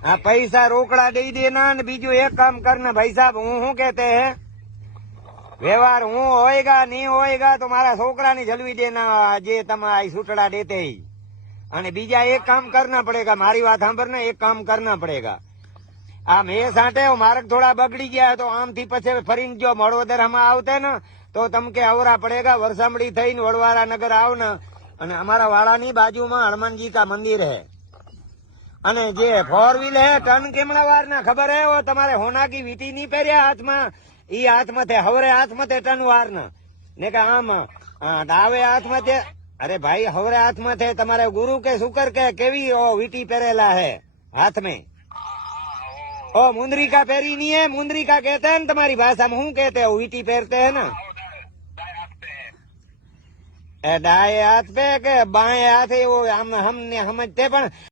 हाँ पैसा रोकड़ा दे देना ने बीजू एक काम करना भाई साहब हूँ कहते हैं व्यवहार हूँ होएगा नहीं होएगा तो मारा छोकरा ने जलवी देना जे तमारी छूटड़ा देते ही અને બીજા એક કામ કરના પડેગા મારી વાત સાંભળ ને એક કામ કરના પડેગા આ મેં સાંટે માર્ગ થોડા બગડી ગયા તો આમથી પછી ફરીને જો મળવદરમાં આવતે ને તો તમકે અવરા પડેગા વરસામડી થઈને વડવાળા નગર આવ ને અને અમારા વાળાની બાજુમાં હનુમાનજી કા મંદિર હે અને જે 4 વ્હીલ હે ટન કેમણા વાર ના ખબર હે वो તમારે હોના की વીટી नहीं પહેર્યા હાથમાં ઈ હાથમાં તે હવરે હાથમાં તે ટન વાર ને કે આમ ડાવે હાથમાં તે अरे भाई हवरे हाथ में थे तुम्हारे गुरु के शुकर के केवी ओ वीटी पेरेला है हाथ में ओ मुंदरी का पेरी नहीं है मुंदरी का कहते हैं तुम्हारी भाषा में हूँ कहते हो वीटी पेरते हैं ना दाएं हाथ पे के बाएं हाथ है वो हमने समझते पर